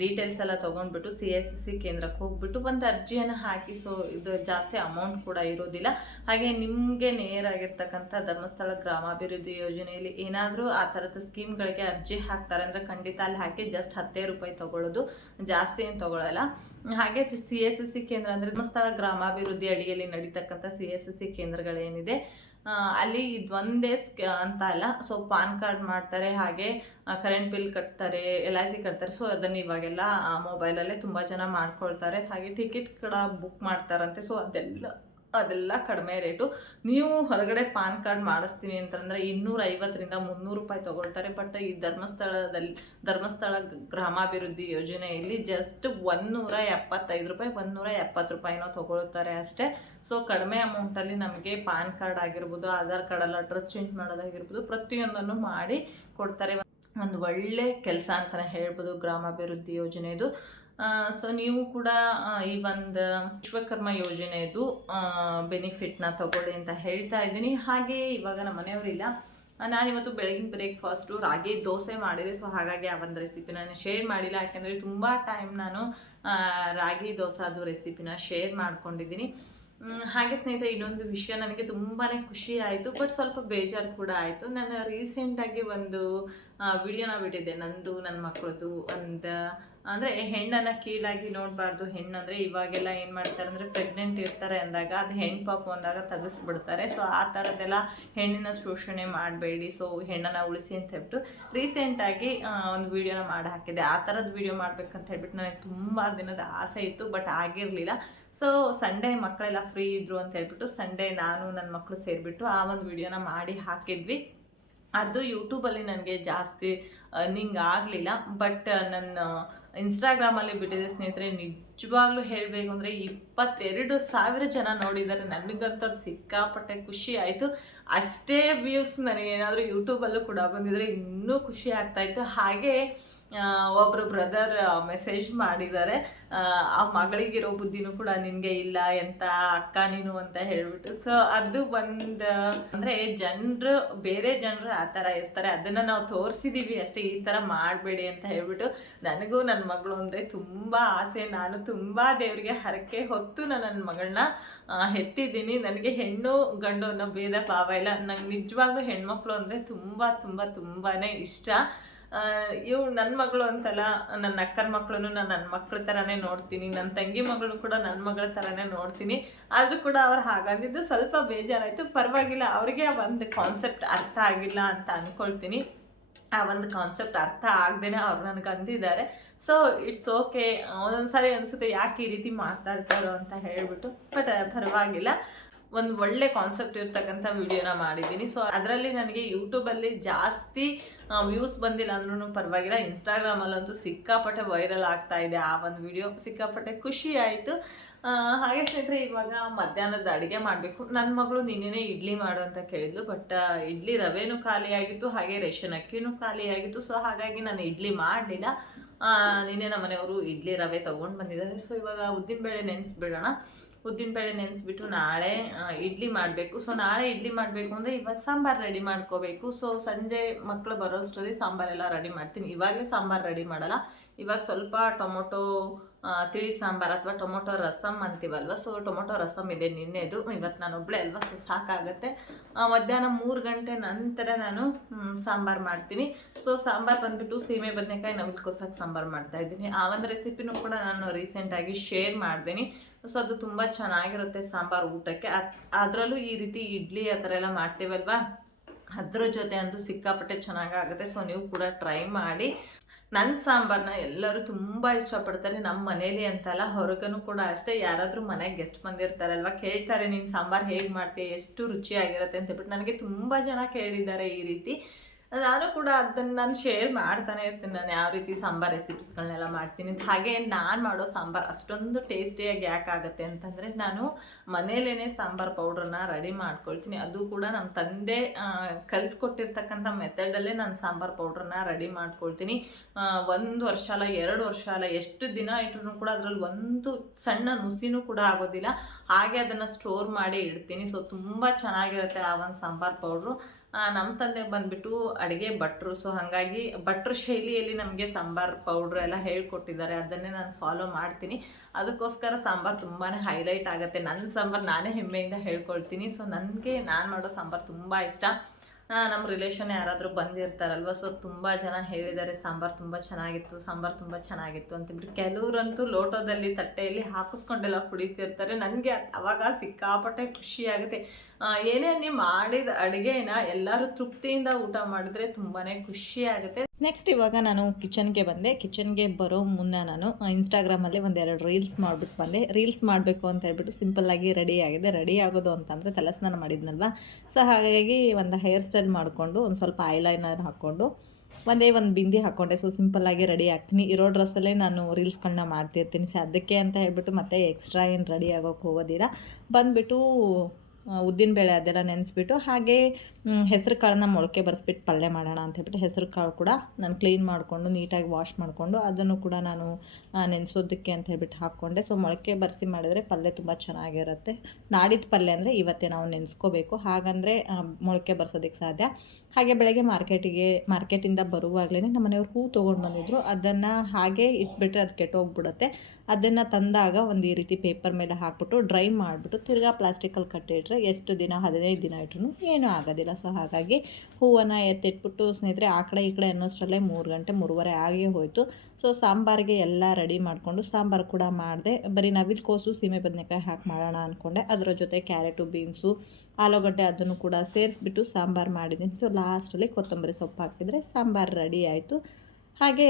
ಡೀಟೇಲ್ಸ್ ಎಲ್ಲ ತೊಗೊಂಡ್ಬಿಟ್ಟು ಸಿ ಎಸ್ ಸಿ ಕೇಂದ್ರಕ್ಕೆ ಹೋಗ್ಬಿಟ್ಟು ಒಂದು ಅರ್ಜಿಯನ್ನು ಹಾಕಿ ಸೊ ಇದು ಜಾಸ್ತಿ ಅಮೌಂಟ್ ಕೂಡ ಇರೋದಿಲ್ಲ. ಹಾಗೆ ನಿಮಗೆ ನೇರಾಗಿರ್ತಕ್ಕಂಥ ಧರ್ಮಸ್ಥಳ ಗ್ರಾಮಾಭಿವೃದ್ಧಿ ಯೋಜನೆಯಲ್ಲಿ ಏನಾದರೂ ಆ ಥರದ ಸ್ಕೀಮ್ಗಳಿಗೆ ಅರ್ಜಿ ಹಾಕ್ತಾರೆ ಅಂದರೆ ಖಂಡಿತ ಅಲ್ಲಿ ಹಾಕಿ ಜಸ್ಟ್ ಹತ್ತೇ ರೂಪಾಯಿ ತೊಗೊಳ್ಳೋದು. ಜಾಸ್ತಿ ಏನು ತೊಗೊಳ್ಳಲ್ಲ ಹಾಗೆ ಸಿ ಎಸ್ ಸಿ ಕೇಂದ್ರ ಅಂದರೆ ಧರ್ಮಸ್ಥಳ ಗ್ರಾಮಾಭಿವೃದ್ಧಿ ಅಡಿಯಲ್ಲಿ ನಡೀತಕ್ಕಂಥ ಸಿ ಎಸ್ ಸಿ ಕೇಂದ್ರಗಳೇನಿದೆ ಅಲ್ಲಿ ಇದೊಂದೇ ಅಂತ ಅಲ್ಲ ಸೊ ಪಾನ್ ಕಾರ್ಡ್ ಮಾಡ್ತಾರೆ, ಹಾಗೆ ಕರೆಂಟ್ ಬಿಲ್ ಕಟ್ತಾರೆ ಎಲ್ ಐ ಸಿ ಕಟ್ತಾರೆ ಸೊ ಅದನ್ನು ಇವಾಗೆಲ್ಲ ಮೊಬೈಲಲ್ಲೇ ತುಂಬ ಜನ ಮಾಡ್ಕೊಳ್ತಾರೆ, ಹಾಗೆ ಟಿಕೆಟ್ ಕೂಡ ಬುಕ್ ಮಾಡ್ತಾರಂತೆ ಸೊ ಅದೆಲ್ಲ ಅದೆಲ್ಲ ಕಡಿಮೆ ರೇಟು. ನೀವು ಹೊರಗಡೆ ಪಾನ್ ಕಾರ್ಡ್ ಮಾಡಿಸ್ತೀನಿ ಅಂತಂದರೆ ಇನ್ನೂರ ಐವತ್ತರಿಂದ ಮುನ್ನೂರು ರೂಪಾಯಿ ತೊಗೊಳ್ತಾರೆ. ಬಟ್ ಈ ಧರ್ಮಸ್ಥಳದಲ್ಲಿ, ಧರ್ಮಸ್ಥಳ ಗ್ರಾಮಾಭಿವೃದ್ಧಿ ಯೋಜನೆಯಲ್ಲಿ ಜಸ್ಟ್ ಒಂದೂರ ಎಪ್ಪತ್ತೈದು ರೂಪಾಯಿ ಒಂದೂರ ಎಪ್ಪತ್ತು ರೂಪಾಯಿನೋ ತೊಗೊಳ್ತಾರೆ ಅಷ್ಟೇ. ಸೊ ಕಡಿಮೆ ಅಮೌಂಟಲ್ಲಿ ನಮಗೆ ಪಾನ್ ಕಾರ್ಡ್ ಆಗಿರ್ಬೋದು, ಆಧಾರ್ ಕಾರ್ಡೆಲ್ಲ ಅಡ್ರೆಸ್ ಚೇಂಜ್ ಮಾಡೋದಾಗಿರ್ಬೋದು, ಪ್ರತಿಯೊಂದನ್ನು ಮಾಡಿ ಕೊಡ್ತಾರೆ. ಒಂದು ಒಳ್ಳೆ ಕೆಲಸ ಅಂತಲೇ ಹೇಳ್ಬೋದು ಗ್ರಾಮಾಭಿವೃದ್ಧಿ ಯೋಜನೆದು. ಸೊ ನೀವು ಕೂಡ ಈ ಒಂದು ವಿಶ್ವಕರ್ಮ ಯೋಜನೆಯದು ಬೆನಿಫಿಟ್ನ ತಗೊಳ್ಳಿ ಅಂತ ಹೇಳ್ತಾ ಇದ್ದೀನಿ. ಹಾಗೆ ಇವಾಗ ನಮ್ಮ ಮನೆಯವರಿಲ್ಲ ನಾನಿವತ್ತು ಬೆಳಗಿನ ಬ್ರೇಕ್ಫಾಸ್ಟು ರಾಗಿ, ದೋಸೆ ಮಾಡಿದೆ. ಸೊ ಹಾಗಾಗಿ ಆ ಒಂದು ರೆಸಿಪಿ ನಾನು ಶೇರ್ ಮಾಡಿಲ್ಲ. ಯಾಕೆಂದರೆ ತುಂಬ ಟೈಮ್ ನಾನು ರಾಗಿ ದೋಸಾದು ರೆಸಿಪಿನ ಶೇರ್ ಮಾಡ್ಕೊಂಡಿದ್ದೀನಿ. ಹಾಗೆ ಸ್ನೇಹಿತರೆ ಇನ್ನೊಂದು ವಿಷಯ ನನಗೆ ತುಂಬಾ ಖುಷಿ ಆಯಿತು. ಬಟ್ ಸ್ವಲ್ಪ ಬೇಜಾರು ಕೂಡ ಆಯಿತು. ನಾನು ರೀಸೆಂಟಾಗಿ ಒಂದು ವಿಡಿಯೋನ ಬಿಟ್ಟಿದ್ದೆ. ನಂದು, ನನ್ನ ಮಕ್ಕಳದು ಒಂದು ಅಂದರೆ ಹೆಣ್ಣನ್ನು ಕೀಳಾಗಿ ನೋಡಬಾರ್ದು. ಹೆಣ್ಣಂದರೆ ಇವಾಗೆಲ್ಲ ಏನು ಮಾಡ್ತಾರೆ ಅಂದರೆ ಪ್ರೆಗ್ನೆಂಟ್ ಇರ್ತಾರೆ ಅಂದಾಗ ಅದು ಹೆಣ್ಣು ಪಾಪು ಅಂದಾಗ ತೆಗೆಸ್ಬಿಡ್ತಾರೆ. ಸೊ ಆ ಥರದ್ದೆಲ್ಲ ಹೆಣ್ಣಿನ ಶೋಷಣೆ ಮಾಡಬೇಡಿ. ಸೊ ಹೆಣ್ಣನ್ನು ಉಳಿಸಿ ಅಂತ ಹೇಳ್ಬಿಟ್ಟು ರೀಸೆಂಟಾಗಿ ಒಂದು ವೀಡಿಯೋನ ಮಾಡಿ ಹಾಕಿದೆ ಆ ಥರದ್ದು ವಿಡಿಯೋ ಮಾಡ್ಬೇಕಂತ ಹೇಳ್ಬಿಟ್ಟು ನನಗೆ ತುಂಬ ದಿನದ ಆಸೆ ಇತ್ತು ಬಟ್ ಆಗಿರಲಿಲ್ಲ. ಸೊ ಸಂಡೇ ಮಕ್ಕಳೆಲ್ಲ ಫ್ರೀ ಇದ್ರು ಅಂತ ಹೇಳ್ಬಿಟ್ಟು ಸಂಡೇ ನಾನು ನನ್ನ ಮಕ್ಕಳು ಸೇರಿಬಿಟ್ಟು ಆ ಒಂದು ವಿಡಿಯೋನ ಮಾಡಿ ಹಾಕಿದ್ವಿ. ಅದು ಯೂಟ್ಯೂಬಲ್ಲಿ ನನಗೆ ಜಾಸ್ತಿ ಅರ್ನಿಂಗ್ ಆಗಲಿಲ್ಲ ಬಟ್ ನನ್ನ ಇನ್ಸ್ಟಾಗ್ರಾಮಲ್ಲಿ ಬಿಟ್ಟಿದೆ ಸ್ನೇಹಿತರೆ, ನಿಜವಾಗ್ಲೂ ಹೇಳಬೇಕು ಅಂದರೆ ಇಪ್ಪತ್ತೆರಡು ಸಾವಿರ ಜನ ನೋಡಿದ್ದಾರೆ. ನನಗಂತೂ ಅದು ಸಿಕ್ಕಾಪಟ್ಟೆ ಖುಷಿ ಆಯಿತು. ಅಷ್ಟೇ ವ್ಯೂಸ್ ನನಗೇನಾದರೂ ಯೂಟ್ಯೂಬಲ್ಲೂ ಕೂಡ ಬಂದಿದ್ರೆ ಇನ್ನೂ ಖುಷಿ ಆಗ್ತಾಯಿತ್ತು ಹಾಗೆ ಆ, ಒಬ್ರು ಬ್ರದರ್ ಮೆಸೇಜ್ ಮಾಡಿದ್ದಾರೆ ಆ, ಆ ಮಗಳಿಗಿರೋ ಬುದ್ಧಿನೂ ಕೂಡ ನಿನಗೆ ಇಲ್ಲ ಎಂತ ಅಕ್ಕ ನೀನು ಅಂತ ಹೇಳ್ಬಿಟ್ಟು. ಸೊ ಅದು ಒಂದು ಅಂದರೆ ಜನರು ಬೇರೆ ಜನರು ಆ ಥರ ಇರ್ತಾರೆ. ಅದನ್ನು ನಾವು ತೋರಿಸಿದ್ದೀವಿ ಅಷ್ಟೇ ಈ ಥರ ಮಾಡಬೇಡಿ ಅಂತ ಹೇಳ್ಬಿಟ್ಟು. ನನಗೂ ನನ್ನ ಮಗಳು ಅಂದರೆ ತುಂಬ ಆಸೆ. ನಾನು ತುಂಬ ದೇವರಿಗೆ ಹರಕೆ ಹೊತ್ತು ನಾನು ನನ್ನ ಮಗಳನ್ನ ಹೆತ್ತಿದ್ದೀನಿ. ನನಗೆ ಹೆಣ್ಣು ಗಂಡು ಅನ್ನೋ ಭೇದ ಭಾವ ಇಲ್ಲ. ನಂಗೆ ನಿಜವಾಗ್ಲೂ ಹೆಣ್ಮಕ್ಳು ಅಂದರೆ ತುಂಬ ತುಂಬ ತುಂಬಾ ಇಷ್ಟ. ಇವು ನನ್ನ ಮಗಳು ಅಂತಲ್ಲ ನನ್ನ ಅಕ್ಕನ ಮಕ್ಕಳು ನಾನು ನನ್ನ ಮಕ್ಳ ಥರನೇ ನೋಡ್ತೀನಿ ನನ್ನ ತಂಗಿ ಮಗಳು ಕೂಡ ನನ್ನ ಮಗಳ ಥರನೇ ನೋಡ್ತೀನಿ. ಆದರೂ ಕೂಡ ಅವ್ರು ಹಾಗಂದಿದ್ದು ಸ್ವಲ್ಪ ಬೇಜಾರಾಯಿತು. ಪರವಾಗಿಲ್ಲ, ಅವರಿಗೆ ಆ ಒಂದು ಕಾನ್ಸೆಪ್ಟ್ ಅರ್ಥ ಆಗಿಲ್ಲ ಅಂತ ಅಂದ್ಕೊಳ್ತೀನಿ ಆ ಒಂದು ಕಾನ್ಸೆಪ್ಟ್ ಅರ್ಥ ಆಗ್ದೇನೆ ಅವ್ರು ನನಗೆ ಅಂದಿದ್ದಾರೆ ಸೊ ಇಟ್ಸ್ ಓಕೆ ಒಂದೊಂದು ಸಾರಿ ಅನಿಸುತ್ತೆ ಯಾಕೆ ಈ ರೀತಿ ಮಾತಾಡ್ತಾರೋ ಅಂತ ಹೇಳ್ಬಿಟ್ಟು ಬಟ್ ಪರವಾಗಿಲ್ಲ. ಒಂದು ಒಳ್ಳೆ ಕಾನ್ಸೆಪ್ಟ್ ಇರ್ತಕ್ಕಂಥ ವಿಡಿಯೋನ ಮಾಡಿದ್ದೀನಿ. ಸೊ ಅದರಲ್ಲಿ ನನಗೆ ಯೂಟ್ಯೂಬಲ್ಲಿ ಜಾಸ್ತಿ ವ್ಯೂಸ್ ಬಂದಿಲ್ಲ ಅಂದ್ರೂ ಪರವಾಗಿಲ್ಲ. ಇನ್ಸ್ಟಾಗ್ರಾಮಲ್ಲಂತೂ ಸಿಕ್ಕಾಪಟ್ಟೆ ವೈರಲ್ ಆಗ್ತಾ ಇದೆ ಆ ಒಂದು ವಿಡಿಯೋ ಸಿಕ್ಕಾಪಟ್ಟೆ ಖುಷಿ ಆಯಿತು. ಹಾಗೆ ಸ್ನೇಹಿತರೆ, ಇವಾಗ ಮಧ್ಯಾಹ್ನದ ಅಡುಗೆ ಮಾಡಬೇಕು. ನನ್ನ ಮಗಳು ನಿನ್ನೆನೇ ಇಡ್ಲಿ ಮಾಡು ಅಂತ ಕೇಳಿದ್ಲು ಬಟ್ ಇಡ್ಲಿ ರವೆನೂ ಖಾಲಿಯಾಗಿತ್ತು ಹಾಗೆ ರೇಷನ್ ಅಕ್ಕಿನೂ ಖಾಲಿಯಾಗಿತ್ತು ಸೊ ಹಾಗಾಗಿ ನಾನು ಇಡ್ಲಿ ಮಾಡಲಿಲ್ಲ. ನಿನ್ನೆ ನಮ್ಮ ಮನೆಯವರು ಇಡ್ಲಿ ರವೆ ತೊಗೊಂಡು ಬಂದಿದ್ದಾರೆ. ಸೊ ಇವಾಗ ಉದ್ದಿನಬೇಳೆ ನೆನೆಸ್ಬಿಡೋಣ. ಉದ್ದಿನಬೇಳೆ ನೆನೆಸ್ಬಿಟ್ಟು ನಾಳೆ ಇಡ್ಲಿ ಮಾಡಬೇಕು. ಸೊ ನಾಳೆ ಇಡ್ಲಿ ಮಾಡಬೇಕು ಅಂದರೆ ಇವಾಗ ಸಾಂಬಾರು ರೆಡಿ ಮಾಡ್ಕೋಬೇಕು. ಸೊ ಸಂಜೆ ಮಕ್ಕಳು ಬರೋಷ್ಟರಲ್ಲಿ ಸಾಂಬಾರೆಲ್ಲ ರೆಡಿ ಮಾಡ್ತೀನಿ. ಇವಾಗಲೇ ಸಾಂಬಾರು ರೆಡಿ ಮಾಡಲ್ಲ. ಇವಾಗ ಸ್ವಲ್ಪ ಟೊಮೊಟೊ ತಿಳಿ ಸಾಂಬಾರು ಅಥವಾ ಟೊಮೊಟೊ ರಸಮ್ ಅಂತೀವಲ್ವ? ಸೊ ಟೊಮೊಟೊ ರಸಮ್ ಇದೆ ನಿನ್ನೆದು. ಇವತ್ತು ನಾನು ಒಬ್ಬಳೆ ಅಲ್ವಾ ಸೊ ಸಾಕಾಗುತ್ತೆ. ಮಧ್ಯಾಹ್ನ ಮೂರು ಗಂಟೆ ನಂತರ ನಾನು ಸಾಂಬಾರು ಮಾಡ್ತೀನಿ. ಸೊ ಸಾಂಬಾರು ಬಂದ್ಬಿಟ್ಟು ಸೀಮೆ ಬದನೆಕಾಯಿ ನವಿಲ್ಕೋಸಾಗಿ ಸಾಂಬಾರು ಮಾಡ್ತಾ ಇದ್ದೀನಿ. ಆ ಒಂದು ರೆಸಿಪಿನೂ ಕೂಡ ನಾನು ರೀಸೆಂಟಾಗಿ ಶೇರ್ ಮಾಡ್ತೀನಿ. ಸೊ ಅದು ತುಂಬ ಚೆನ್ನಾಗಿರುತ್ತೆ ಸಾಂಬಾರು ಊಟಕ್ಕೆ. ಅದರಲ್ಲೂ ಈ ರೀತಿ ಇಡ್ಲಿ ಆ ಥರ ಎಲ್ಲ ಮಾಡ್ತೀವಲ್ವಾ? ಅದ್ರ ಜೊತೆ ಅಂತೂ ಸಿಕ್ಕಾಪಟ್ಟೆ ಚೆನ್ನಾಗಾಗುತ್ತೆ. ಸೊ ನೀವು ಕೂಡ ಟ್ರೈ ಮಾಡಿ. ನನ್ನ ಸಾಂಬಾರನ್ನ ಎಲ್ಲರೂ ತುಂಬ ಇಷ್ಟಪಡ್ತಾರೆ ನಮ್ಮ ಮನೇಲಿ ಅಂತಲ್ಲ. ಹೊರಗನು ಕೂಡ ಅಷ್ಟೇ. ಯಾರಾದರೂ ಮನೆಗೆ ಗೆಸ್ಟ್ ಬಂದಿರ್ತಾರಲ್ವ? ಕೇಳ್ತಾರೆ, ನೀನು ಸಾಂಬಾರು ಹೇಗೆ ಮಾಡ್ತೀಯ? ಎಷ್ಟು ರುಚಿಯಾಗಿರುತ್ತೆ? ಅಂತ ಹೇಳ್ಬಿಟ್ಟು. ನನಗೆ ತುಂಬ ಜನ ಕೇಳಿದ್ದಾರೆ ಈ ರೀತಿ. ನಾನು ಕೂಡ ಅದನ್ನು ನಾನು ಶೇರ್ ಮಾಡ್ತಾನೆ ಇರ್ತೀನಿ. ನಾನು ಯಾವ ರೀತಿ ಸಾಂಬಾರ್ ರೆಸಿಪೀಸ್ಗಳನ್ನೆಲ್ಲ ಮಾಡ್ತೀನಿ ಹಾಗೆ ನಾನು ಮಾಡೋ ಸಾಂಬಾರು ಅಷ್ಟೊಂದು ಟೇಸ್ಟಿಯಾಗಿ ಯಾಕೆ ಆಗುತ್ತೆ ಅಂತಂದರೆ ನಾನು ಮನೇಲೇ ಸಾಂಬಾರ್ ಪೌಡ್ರನ್ನ ರೆಡಿ ಮಾಡ್ಕೊಳ್ತೀನಿ. ಅದು ಕೂಡ ನಮ್ಮ ತಂದೆ ಕಲಿಸ್ಕೊಟ್ಟಿರ್ತಕ್ಕಂಥ ಮೆಥಡಲ್ಲೇ ನಾನು ಸಾಂಬಾರ್ ಪೌಡ್ರನ್ನ ರೆಡಿ ಮಾಡ್ಕೊಳ್ತೀನಿ. ಒಂದು ವರ್ಷ ಅಲ್ಲ, ಎರಡು ವರ್ಷ ಅಲ್ಲ, ಎಷ್ಟು ದಿನ ಇಟ್ಟರು ಕೂಡ ಅದರಲ್ಲಿ ಒಂದು ಸಣ್ಣ ನುಸಿನೂ ಕೂಡ ಆಗೋದಿಲ್ಲ. ಹಾಗೆ ಅದನ್ನು ಸ್ಟೋರ್ ಮಾಡಿ ಇಡ್ತೀನಿ. ಸೊ ತುಂಬ ಚೆನ್ನಾಗಿರುತ್ತೆ ಆ ಒಂದು ಸಾಂಬಾರ್ ಪೌಡ್ರು ನಮ್ಮ ತಂದೆ ಬಂದ್ಬಿಟ್ಟು ಅಡುಗೆ ಭಟ್ರು. ಸೊ ಹಾಗಾಗಿ ಭಟ್ರ ಶೈಲಿಯಲ್ಲಿ ನಮಗೆ ಸಾಂಬಾರ್ ಪೌಡ್ರ್ ಎಲ್ಲ ಹೇಳ್ಕೊಟ್ಟಿದ್ದಾರೆ. ಅದನ್ನೇ ನಾನು ಫಾಲೋ ಮಾಡ್ತೀನಿ. ಅದಕ್ಕೋಸ್ಕರ ಸಾಂಬಾರು ತುಂಬಾ ಹೈಲೈಟ್ ಆಗುತ್ತೆ. ನನ್ನ ಸಾಂಬಾರು ನಾನೇ ಹೆಮ್ಮೆಯಿಂದ ಹೇಳ್ಕೊಳ್ತೀನಿ. ಸೊ ನನಗೆ ನಾನು ಮಾಡೋ ಸಾಂಬಾರು ತುಂಬ ಇಷ್ಟ. ನಮ್ಮ ರಿಲೇಷನ್ ಯಾರಾದರೂ ಬಂದಿರ್ತಾರಲ್ವ? ಸೊ ತುಂಬ ಜನ ಹೇಳಿದ್ದಾರೆ ಸಾಂಬಾರು ತುಂಬ ಚೆನ್ನಾಗಿತ್ತು ಸಾಂಬಾರು ತುಂಬ ಚೆನ್ನಾಗಿತ್ತು ಅಂತಂದ್ಬಿಟ್ಟು. ಕೆಲವರಂತೂ ಲೋಟದಲ್ಲಿ ತಟ್ಟೆಯಲ್ಲಿ ಹಾಕಿಸ್ಕೊಂಡೆಲ್ಲ ಕುಡಿತಿರ್ತಾರೆ. ನನಗೆ ಅವಾಗ ಸಿಕ್ಕಾಪಟ್ಟೆ ಖುಷಿ ಆಗುತ್ತೆ. ಆ, ಏನೇ ನೀವು ಮಾಡಿದ ಅಡುಗೆನ ಎಲ್ಲರೂ ತೃಪ್ತಿಯಿಂದ ಊಟ ಮಾಡಿದ್ರೆ ತುಂಬಾ ಖುಷಿ ಆಗುತ್ತೆ ನೆಕ್ಸ್ಟ್ ಇವಾಗ ನಾನು ಕಿಚನ್ಗೆ ಬಂದೆ. ಕಿಚನ್ಗೆ ಬರೋ ಮುನ್ನ ನಾನು ಇನ್ಸ್ಟಾಗ್ರಾಮಲ್ಲಿ ಒಂದೆರಡು ರೀಲ್ಸ್ ಮಾಡ್ಬಿಟ್ಟು ಬಂದೆ. ರೀಲ್ಸ್ ಮಾಡಬೇಕು ಅಂತ ಹೇಳ್ಬಿಟ್ಟು ಸಿಂಪಲ್ಲಾಗಿ ರೆಡಿ ಆಗಿದೆ. ರೆಡಿ ಆಗೋದು ಅಂತಂದರೆ ತಲೆ ಸ್ನಾನ ಮಾಡಿದ್ನಲ್ವ? ಸೊ ಹಾಗಾಗಿ ಒಂದು ಹೇರ್ ಸ್ಟೈಲ್ ಮಾಡಿಕೊಂಡು, ಒಂದು ಸ್ವಲ್ಪ ಐಲೈನರ್ ಹಾಕ್ಕೊಂಡು, ಒಂದೇ ಒಂದು ಬಿಂದಿ ಹಾಕ್ಕೊಂಡೆ ಸೊ ಸಿಂಪಲ್ಲಾಗಿ ರೆಡಿ ಆಗ್ತೀನಿ. ಇರೋ ಡ್ರೆಸ್ಸಲ್ಲೇ ನಾನು ರೀಲ್ಸ್ಗಳನ್ನ ಮಾಡ್ತಿರ್ತೀನಿ. ಸೊ ಅದಕ್ಕೆ ಅಂತ ಹೇಳ್ಬಿಟ್ಟು ಮತ್ತೆ ಎಕ್ಸ್ಟ್ರಾ ಏನು ರೆಡಿ ಆಗೋಕ್ಕೆ ಹೋಗೋದಿಲ್ಲ. ಬಂದುಬಿಟ್ಟು ಉದ್ದಿನಬೇಳೆ ಅದೆಲ್ಲ ನೆನೆಸ್ಬಿಟ್ಟು ಹಾಗೆ ಹೆಸರು ಕಾಳನ್ನ ಮೊಳಕೆ ಬರೆಸ್ಬಿಟ್ಟು ಪಲ್ಯ ಮಾಡೋಣ ಅಂತ ಹೇಳ್ಬಿಟ್ಟು ಹೆಸರು ಕಾಳು ಕೂಡ ನಾನು ಕ್ಲೀನ್ ಮಾಡಿಕೊಂಡು ನೀಟಾಗಿ ವಾಶ್ ಮಾಡಿಕೊಂಡು ಅದನ್ನು ಕೂಡ ನಾನು ನೆನೆಸೋದಕ್ಕೆ ಅಂತ ಹೇಳ್ಬಿಟ್ಟು ಹಾಕ್ಕೊಂಡೆ. ಸೊ ಮೊಳಕೆ ಬರೆಸಿ ಮಾಡಿದರೆ ಪಲ್ಯ ತುಂಬ ಚೆನ್ನಾಗಿರುತ್ತೆ. ನಾಡಿದ ಪಲ್ಯ ಅಂದರೆ ಇವತ್ತೇ ನಾವು ನೆನೆಸ್ಕೋಬೇಕು. ಹಾಗಂದರೆ ಮೊಳಕೆ ಬರ್ಸೋದಕ್ಕೆ ಸಾಧ್ಯ. ಹಾಗೆ ಬೆಳಗ್ಗೆ ಮಾರ್ಕೆಟಿಗೆ, ಮಾರ್ಕೆಟಿಂದ ಬರುವಾಗಲೇ ನಮ್ಮ ಮನೆಯವ್ರು ಹೂ ತೊಗೊಂಡು ಬಂದಿದ್ರು. ಅದನ್ನು ಹಾಗೆ ಇಟ್ಬಿಟ್ರೆ ಅದು ಕೆಟ್ಟೋಗ್ಬಿಡುತ್ತೆ. ಅದನ್ನು ತಂದಾಗ ಒಂದು ಈ ರೀತಿ ಪೇಪರ್ ಮೇಲೆ ಹಾಕ್ಬಿಟ್ಟು ಡ್ರೈ ಮಾಡಿಬಿಟ್ಟು ತಿರ್ಗಾ ಪ್ಲಾಸ್ಟಿಕಲ್ಲಿ ಕಟ್ಟಿಟ್ರೆ ಎಷ್ಟು ದಿನ, ಹದಿನೈದು ದಿನ ಇಟ್ರು ಏನೂ ಆಗೋದಿಲ್ಲ. ಸೊ ಹಾಗಾಗಿ ಹೂವನ್ನು ಎತ್ತಿಟ್ಬಿಟ್ಟು ಸ್ನೇಹಿತರೆ ಆ ಕಡೆ ಈ ಕಡೆ ಅನ್ನೋಷ್ಟರಲ್ಲೇ ಮೂರು ಗಂಟೆ ಮೂರುವರೆ ಆಗೇ ಹೋಯಿತು. ಸೊ ಸಾಂಬಾರಿಗೆ ಎಲ್ಲ ರೆಡಿ ಮಾಡಿಕೊಂಡು ಸಾಂಬಾರು ಕೂಡ ಮಾಡಿದೆ. ಬರೀ ನವಿಲು ಕೋಸು, ಸೀಮೆ ಬದನೆಕಾಯಿ ಹಾಕಿ ಮಾಡೋಣ ಅಂದ್ಕೊಂಡೆ ಅದರ ಜೊತೆ ಕ್ಯಾರೆಟು, ಬೀನ್ಸು, ಆಲೂಗಡ್ಡೆ ಅದನ್ನು ಕೂಡ ಸೇರಿಸ್ಬಿಟ್ಟು ಸಾಂಬಾರು ಮಾಡಿದ್ದೀನಿ. ಸೊ ಲಾಸ್ಟಲ್ಲಿ ಕೊತ್ತಂಬರಿ ಸೊಪ್ಪು ಹಾಕಿದರೆ ಸಾಂಬಾರು ರೆಡಿ ಆಯಿತು. ಹಾಗೆ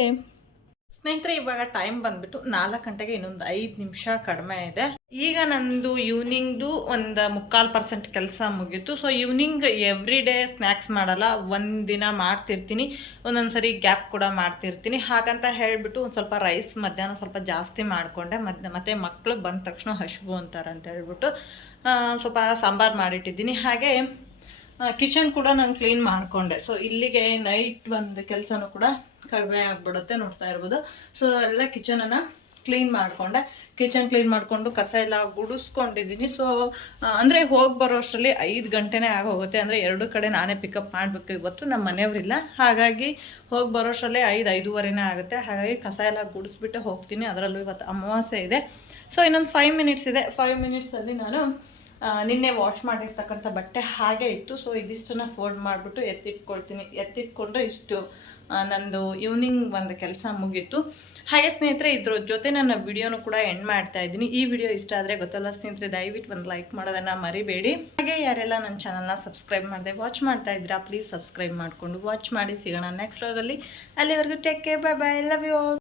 ಸ್ನೇಹಿತರೆ, ಇವಾಗ ಟೈಮ್ ಬಂದ್ಬಿಟ್ಟು ನಾಲ್ಕು ಗಂಟೆಗೆ ಇನ್ನೊಂದು ಐದು ನಿಮಿಷ ಕಡಿಮೆ ಇದೆ. ಈಗ ನಂದು ಈವ್ನಿಂಗ್ದು ಒಂದು ಮುಕ್ಕಾಲು ಪರ್ಸೆಂಟ್ ಕೆಲಸ ಮುಗೀತು. So evening every day snacks ಮಾಡಲ್ಲ, ಒಂದು ದಿನ ಮಾಡ್ತಿರ್ತೀನಿ. ಒಂದೊಂದು ಸರಿ ಗ್ಯಾಪ್ ಕೂಡ ಮಾಡ್ತಿರ್ತೀನಿ. ಹಾಗಂತ ಹೇಳಿಬಿಟ್ಟು ಒಂದು ಸ್ವಲ್ಪ ರೈಸ್ ಮಧ್ಯಾಹ್ನ ಸ್ವಲ್ಪ ಜಾಸ್ತಿ ಮಾಡಿಕೊಂಡೆ. ಮತ್ತೆ ಮತ್ತು ಮಕ್ಕಳು ಬಂದ ತಕ್ಷಣ ಹಶುಬು ಅಂತಾರೆ ಅಂತ ಹೇಳ್ಬಿಟ್ಟು ಸ್ವಲ್ಪ ಸಾಂಬಾರು ಮಾಡಿಟ್ಟಿದ್ದೀನಿ. ಹಾಗೆ ಕಿಚನ್ ಕೂಡ ನಾನು ಕ್ಲೀನ್ ಮಾಡಿಕೊಂಡೆ. ಸೊ ಇಲ್ಲಿಗೆ ನೈಟ್ ಒಂದು ಕೆಲಸನೂ ಕೂಡ ಕಡಿಮೆ ಆಗಿಬಿಡುತ್ತೆ ನೋಡ್ತಾ ಇರ್ಬೋದು. ಸೊ ಎಲ್ಲ ಕಿಚನನ್ನು ಕ್ಲೀನ್ ಮಾಡಿಕೊಂಡೆ. ಕಿಚನ್ ಕ್ಲೀನ್ ಮಾಡಿಕೊಂಡು ಕಸ ಎಲ್ಲ ಗುಡಿಸ್ಕೊಂಡಿದ್ದೀನಿ. ಸೊ ಅಂದರೆ ಹೋಗಿ ಬರೋ ಅಷ್ಟರಲ್ಲಿ ಐದು ಗಂಟೆನೇ ಆಗೋಗುತ್ತೆ ಅಂದರೆ ಎರಡು ಕಡೆ ನಾನೇ ಪಿಕಪ್ ಮಾಡಬೇಕು ಇವತ್ತು ನಮ್ಮ ಮನೆಯವರಿಲ್ಲ. ಹಾಗಾಗಿ ಹೋಗಿ ಬರೋ ಅಷ್ಟರಲ್ಲಿ ಐದು, ಐದೂವರೆನೇ ಆಗುತ್ತೆ. ಹಾಗಾಗಿ ಕಸ ಎಲ್ಲ ಗುಡಿಸ್ಬಿಟ್ಟು ಹೋಗ್ತೀನಿ. ಅದರಲ್ಲೂ ಇವತ್ತು ಅಮಾವಾಸ್ಯೆ ಇದೆ. ಸೊ ಇನ್ನೊಂದು ಫೈವ್ ಮಿನಿಟ್ಸ್ ಇದೆ. ಫೈವ್ ಮಿನಿಟ್ಸಲ್ಲಿ ನಾನು ನಿನ್ನೆ ವಾಶ್ ಮಾಡಿರ್ತಕ್ಕಂಥ ಬಟ್ಟೆ ಹಾಗೆ ಇತ್ತು. ಸೊ ಇದಿಷ್ಟನ್ನು ಫೋಲ್ಡ್ ಮಾಡಿಬಿಟ್ಟು ಎತ್ತಿಟ್ಕೊಳ್ತೀನಿ. ಎತ್ತಿಟ್ಕೊಂಡ್ರೆ ಇಷ್ಟು ನಂದು ಈವ್ನಿಂಗ್ ಒಂದು ಕೆಲಸ ಮುಗೀತು. ಹಾಗೆ ಸ್ನೇಹಿತರೆ, ಇದ್ರ ಜೊತೆ ನನ್ನ ವಿಡಿಯೋನು ಕೂಡ ಎಂಡ್ ಮಾಡ್ತಾ ಇದ್ದೀನಿ. ಈ ವಿಡಿಯೋ ಇಷ್ಟ ಆದರೆ ಗೊತ್ತಲ್ಲ ಸ್ನೇಹಿತರೆ, ದಯವಿಟ್ಟು ಒಂದು ಲೈಕ್ ಮಾಡೋದನ್ನು ಮರಿಬೇಡಿ. ಹಾಗೆ ಯಾರೆಲ್ಲ ನನ್ನ ಚಾನಲ್ನ ಸಬ್ಸ್ಕ್ರೈಬ್ ಮಾಡಿದೆ ವಾಚ್ ಮಾಡ್ತಾ ಇದ್ದೀರಾ ಪ್ಲೀಸ್ ಸಬ್ಸ್ಕ್ರೈಬ್ ಮಾಡಿಕೊಂಡು ವಾಚ್ ಮಾಡಿ. ಸಿಗೋಣ ನೆಕ್ಸ್ಟ್ ವ್ಲಾಗಲ್ಲಿ ಅಲ್ಲಿವರೆಗೂ take care bye bye love you all